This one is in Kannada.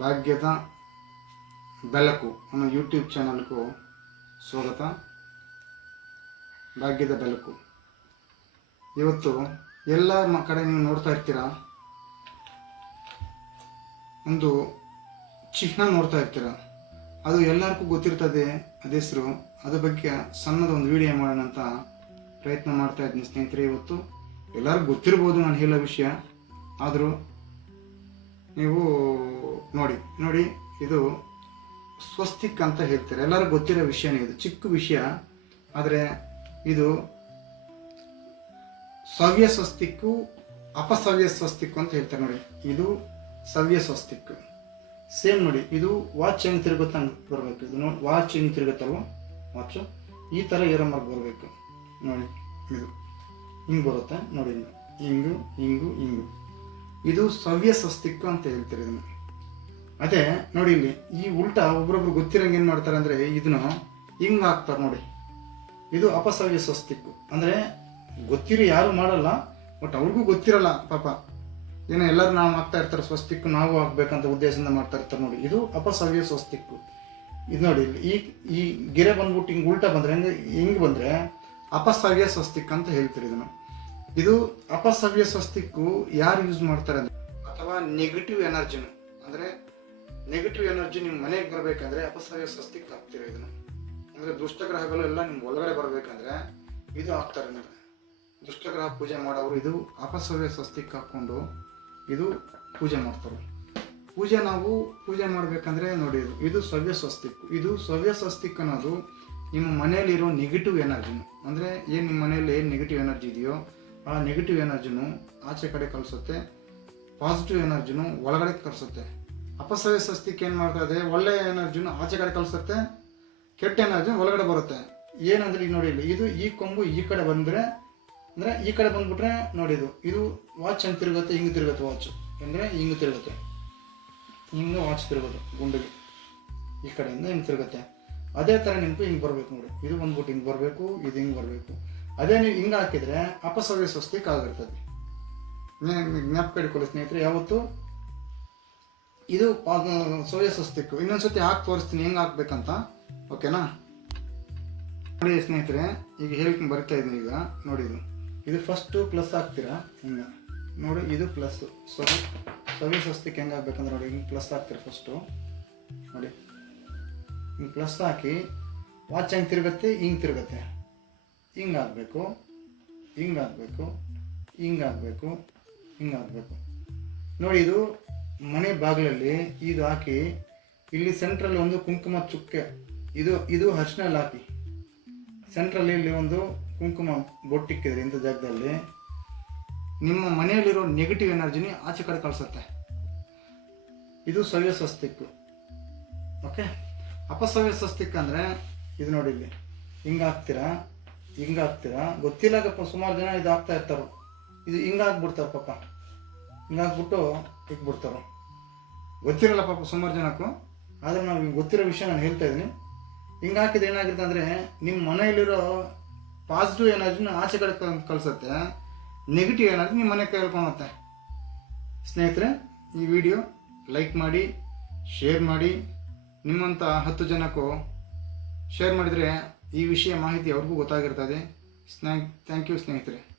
ಭಾಗ್ಯದ ಬೆಳಕು ಅನ್ನೋ ಯೂಟ್ಯೂಬ್ ಚಾನಲ್ಗೂ ಸ್ವಾಗತ. ಭಾಗ್ಯದ ಬೆಳಕು. ಇವತ್ತು ಎಲ್ಲ ಕಡೆ ನೀವು ನೋಡ್ತಾ ಇರ್ತೀರ? ಒಂದು ಚಿಹ್ನ ನೋಡ್ತಾ ಇರ್ತೀರ? ಅದು ಎಲ್ಲರಿಗೂ ಗೊತ್ತಿರ್ತದೆ ಅದ ಹೆಸರು. ಅದ್ರ ಬಗ್ಗೆ ಸಣ್ಣದ ಒಂದು ವಿಡಿಯೋ ಮಾಡೋಣ ಅಂತ ಪ್ರಯತ್ನ ಮಾಡ್ತಾ ಇದ್ದೀನಿ ಸ್ನೇಹಿತರೆ. ಇವತ್ತು ಎಲ್ಲರಿಗೂ ಗೊತ್ತಿರ್ಬೋದು ನಾನು ಹೇಳೋ ವಿಷಯ. ಆದರೂ ನೀವು ನೋಡಿ ನೋಡಿ, ಇದು ಸ್ವಸ್ತಿಕ್ ಅಂತ ಹೇಳ್ತಾರೆ. ಎಲ್ಲರಿಗೂ ಗೊತ್ತಿರೋ ವಿಷಯನೇ ಇದು. ಚಿಕ್ಕ ವಿಷಯ. ಆದರೆ ಇದು ಸವ್ಯ ಸ್ವಸ್ತಿಕ್ಕು, ಅಪಸವ್ಯ ಸ್ವಸ್ತಿಕ್ಕು ಅಂತ ಹೇಳ್ತಾರೆ ನೋಡಿ. ಇದು ಸವ್ಯ ಸ್ವಸ್ತಿಕ್ ಸೇಮ್ ನೋಡಿ, ಇದು ವಾಚ್ ಹೆಂಗೆ ತಿರುಗುತ್ತೆ ಬರಬೇಕು. ಇದು ನೋಡಿ, ವಾಚ್ ಹೆಂಗೆ ತಿರುಗುತ್ತಲ್ವ? ವಾಚು. ಈ ಥರ ಏರೋ ಮಾರ್ಕ್ ಬರಬೇಕು. ನೋಡಿ, ಇದು ಹಿಂಗೆ ಬರುತ್ತೆ. ನೋಡಿ. ಹಿಂಗು ಹಿಂಗು ಹಿಂಗು. ಇದು ಸವ್ಯ ಸ್ವಸ್ತಿಕ್ಕು ಅಂತ ಹೇಳ್ತಾರೆ ಇದನ್ನು. ಅದೇ ನೋಡಿ ಇಲ್ಲಿ, ಈ ಉಲ್ಟಾ ಒಬ್ರೊಬ್ರು ಗೊತ್ತಿರಂಗೆ ಏನು ಮಾಡ್ತಾರೆ ಅಂದರೆ ಇದನ್ನು ಹಿಂಗೆ ಹಾಕ್ತಾರೆ ನೋಡಿ. ಇದು ಅಪಸವ್ಯ ಸ್ವಸ್ತಿಕ್ಕು. ಅಂದರೆ ಗೊತ್ತಿರೋ ಯಾರು ಮಾಡಲ್ಲ ಬಟ್ ಅವ್ರಿಗೂ ಗೊತ್ತಿರಲ್ಲ ಪಾಪ. ಏನೋ ಎಲ್ಲರೂ ನಾವು ಹಾಕ್ತಾ ಇರ್ತಾರೆ ಸ್ವಸ್ತಿಕ್ಕು, ನಾವು ಹಾಕ್ಬೇಕಂತ ಉದ್ದೇಶದಿಂದ ಮಾಡ್ತಾ ಇರ್ತಾರೆ ನೋಡಿ. ಇದು ಅಪಸವ್ಯ ಸ್ವಸ್ತಿಕ್ಕು. ಇದು ನೋಡಿ ಇಲ್ಲಿ ಈ ಈ ಗೆರೆ ಬಂದ್ಬಿಟ್ಟು ಹಿಂಗೆ ಉಲ್ಟಾ ಬಂದರೆ, ಹೆಂಗೆ, ಹಿಂಗೆ ಬಂದರೆ ಅಪಸವ್ಯ ಸ್ವಸ್ತಿಕ್ ಅಂತ ಹೇಳ್ತಾರೆ ಇದನ್ನು. ಇದು ಅಪಸವ್ಯ ಸ್ವಸ್ತಿಕ್ಕು ಯಾರು ಯೂಸ್ ಮಾಡ್ತಾರೆ ಅಥವಾ ನೆಗೆಟಿವ್ ಎನರ್ಜಿನು ಅಂದರೆ ನೆಗೆಟಿವ್ ಎನರ್ಜಿ ನಿಮ್ಮ ಮನೆಗೆ ಬರಬೇಕಂದ್ರೆ ಅಪಸವ್ಯ ಸ್ವಸ್ತಿಕ್ ಹಾಕ್ತೀರಾ ಇದನ್ನು? ಅಂದರೆ ದುಷ್ಟಗ್ರಹಗಳು ಎಲ್ಲ ನಿಮ್ಮ ಒಳಗಡೆ ಬರಬೇಕಂದ್ರೆ ಇದು ಹಾಕ್ತಾರೆ ಅಂದರೆ. ದುಷ್ಟಗ್ರಹ ಪೂಜೆ ಮಾಡೋರು ಇದು ಅಪಸವ್ಯ ಸ್ವಸ್ತಿಕ್ ಹಾಕ್ಕೊಂಡು ಇದು ಪೂಜೆ ಮಾಡ್ತಾರೆ. ಪೂಜೆ ನಾವು ಪೂಜೆ ಮಾಡಬೇಕಂದ್ರೆ ನೋಡಿ ಇದು ಇದು ಸವ್ಯ ಸ್ವಸ್ತಿಕ್. ಇದು ಸವ್ಯ ಸ್ವಸ್ತಿಕ್ ಅನ್ನೋದು ನಿಮ್ಮ ಮನೆಯಲ್ಲಿರೋ ನೆಗೆಟಿವ್ ಎನರ್ಜಿನು ಅಂದರೆ ಏನು ನಿಮ್ಮ ಮನೆಯಲ್ಲಿ ಏನು ನೆಗೆಟಿವ್ ಎನರ್ಜಿ ಇದೆಯೋ ಆ ನೆಗೆಟಿವ್ ಎನರ್ಜಿನು ಆಚೆ ಕಡೆ ಕಲಿಸುತ್ತೆ ಪಾಸಿಟಿವ್ ಎನರ್ಜಿನು ಒಳಗಡೆ ಕಲಿಸುತ್ತೆ. ಅಪಸವ್ಯ ಸ್ವಸ್ತಿಕ್ ಏನು ಇದೆ ಒಳ್ಳೆಯ ಎನರ್ಜಿನು ಆಚೆ ಕಡೆ ಕಲಿಸುತ್ತೆ, ಕೆಟ್ಟ ಎನರ್ಜಿ ಒಳಗಡೆ ಬರುತ್ತೆ. ಏನಂದ್ರೆ ಈಗ ನೋಡಿ ಇದು ಈ ಕೊಂಬು ಈ ಕಡೆ ಬಂದರೆ, ಅಂದರೆ ಈ ಕಡೆ ಬಂದ್ಬಿಟ್ರೆ ನೋಡಿ ಇದು ವಾಚ್ ಹೆಂಗೆ ತಿರುಗುತ್ತೆ, ಹಿಂಗೆ ತಿರುಗುತ್ತೆ ವಾಚ್ ಅಂದರೆ ಹಿಂಗೆ ತಿರುಗುತ್ತೆ. ಹಿಂಗೆ ವಾಚ್ ತಿರುಗೋದು ಗುಂಡಿಗೆ. ಈ ಕಡೆಯಿಂದ ಹಿಂಗೆ ತಿರುಗುತ್ತೆ. ಅದೇ ಥರ ನೆನಪು ಹಿಂಗೆ ಬರಬೇಕು ನೋಡಿ. ಇದು ಬಂದ್ಬಿಟ್ಟು ಹಿಂಗೆ ಬರಬೇಕು, ಇದು ಹಿಂಗೆ ಬರಬೇಕು. ಅದೇ ನೀವು ಹಿಂಗೆ ಹಾಕಿದರೆ ಅಪಸವ್ಯ ಸ್ವಸ್ತಿಕ್ ಆಗಿರ್ತದೆ. ಜ್ಞಾಪಕ ಇಟ್ಕೊಳ್ಳಿ ಸ್ನೇಹಿತರೆ, ಯಾವತ್ತು? ಇದು ಸೋಯ ಇನ್ನೊಂದು ಇನ್ನೊಂದ್ಸತಿ ಹಾಕಿ ತೋರಿಸ್ತೀನಿ, ಹೆಂಗೆ ಹಾಕ್ಬೇಕಂತ. ಓಕೆನಾ? ನೋಡಿ ಸ್ನೇಹಿತರೆ, ಈಗ ಹೇಳ್ಕೊಂಡು ಬರ್ತಾ ಇದ್ದೀನಿ ಈಗ. ನೋಡಿ ಇದು. ಇದು ಫಸ್ಟು ಪ್ಲಸ್ ಹಾಕ್ತೀರಾ? ಹಿಂಗೆ. ನೋಡಿ, ಇದು ಪ್ಲಸ್. ಸವಿ ಸವಿ ಸ್ವಸ್ತಿಕ್ ಹೆಂಗೆ ಹಾಕ್ಬೇಕಂದ್ರೆ ನೋಡಿ, ಹಿಂಗೆ ಪ್ಲಸ್ ಹಾಕ್ತೀರಾ ಫಸ್ಟು. ನೋಡಿ. ಹಿಂಗೆ ಪ್ಲಸ್ ಹಾಕಿ, ವಾಚ್ ಹೆಂಗೆ ತಿರುಗತ್ತೆ, ಹಿಂಗೆ ತಿರುಗತ್ತೆ. ಹಿಂಗೆ ಹಿಂಗಾಗಬೇಕು ಹಿಂಗಾಗಬೇಕು ಹಿಂಗಾಗಬೇಕು. ಹಿಂಗೆ ಹಾಕಬೇಕು ಹಿಂಗೆ ಹಾಕಬೇಕು ನೋಡಿ ಇದು ಮನೆ ಬಾಗಿಲಲ್ಲಿ ಇದು ಹಾಕಿ, ಇಲ್ಲಿ ಸೆಂಟ್ರಲ್ಲಿ ಒಂದು ಕುಂಕುಮ ಚುಕ್ಕೆ, ಇದು ಇದು ಹರ್ಷನಲ್ಲಿ ಹಾಕಿ. ಸೆಂಟ್ರಲ್ಲಿ ಇಲ್ಲಿ ಒಂದು ಕುಂಕುಮ ಬೊಟ್ಟಿಕ್ಕಿದ್ರೆ ಇಂಥ ಜಾಗದಲ್ಲಿ ನಿಮ್ಮ ಮನೆಯಲ್ಲಿರೋ ನೆಗೆಟಿವ್ ಎನರ್ಜಿನಿ ಆಚೆ ಕಡೆ ಕಳಿಸುತ್ತೆ. ಇದು ಸವ್ಯ ಸ್ವಸ್ತಿಕ್ಕು. ಓಕೆ ಅಪಸವ್ಯ ಸ್ವಸ್ತಿಕ್ ಅಂದರೆ, ಇದು ನೋಡಿ ಇಲ್ಲಿ. ಹಿಂಗೆ ಹಿಂಗೆ ಹಾಕ್ತೀರಾ ಗೊತ್ತಿಲ್ಲಗಪ್ಪ ಸುಮಾರು ಜನ ಇದು ಇರ್ತಾರೋ ಇರ್ತಾರೆ. ಇದು ಹಿಂಗೆ ಹಾಕ್ಬಿಡ್ತಾರೆ ಪಾಪ. ಹಿಂಗಾಗ್ಬಿಟ್ಟು ಇಟ್ಬಿಡ್ತಾರೆ. ಗೊತ್ತಿರಲ್ಲ ಪಾಪ ಸುಮಾರು ಜನಕ್ಕೂ. ಆದರೆ ನಾವು ಗೊತ್ತಿರೋ ವಿಷಯ ನಾನು ಹೇಳ್ತಾ ಇದ್ದೀನಿ. ಹಿಂಗೆ ಹಾಕಿದ್ರೆ ಏನಾಗುತ್ತೆ ಅಂದರೆ ನಿಮ್ಮ ಮನೆಯಲ್ಲಿರೋ ಪಾಸಿಟಿವ್ ಎನರ್ಜಿನ ಆಚೆ ಕಡೆ ಕಳ್- ಕಳ್ಸುತ್ತೆ ನೆಗೆಟಿವ್ ಎನರ್ಜಿ ನಿಮ್ಮ ಮನೆ ಕೇಳ್ಕೊಳುತ್ತೆ ಸ್ನೇಹಿತರೆ, ಈ ವಿಡಿಯೋ ಲೈಕ್ ಮಾಡಿ, ಶೇರ್ ಮಾಡಿ. ನಿಮ್ಮಂಥ ಹತ್ತು ಜನಕ್ಕೂ ಶೇರ್ ಮಾಡಿದರೆ ಈ ವಿಷಯ ಮಾಹಿತಿ ಅವ್ರಿಗೂ ಗೊತ್ತಾಗಿರ್ತದೆ. ಸ್ನೇಹ ಥ್ಯಾಂಕ್ ಯು ಸ್ನೇಹಿತರೆ.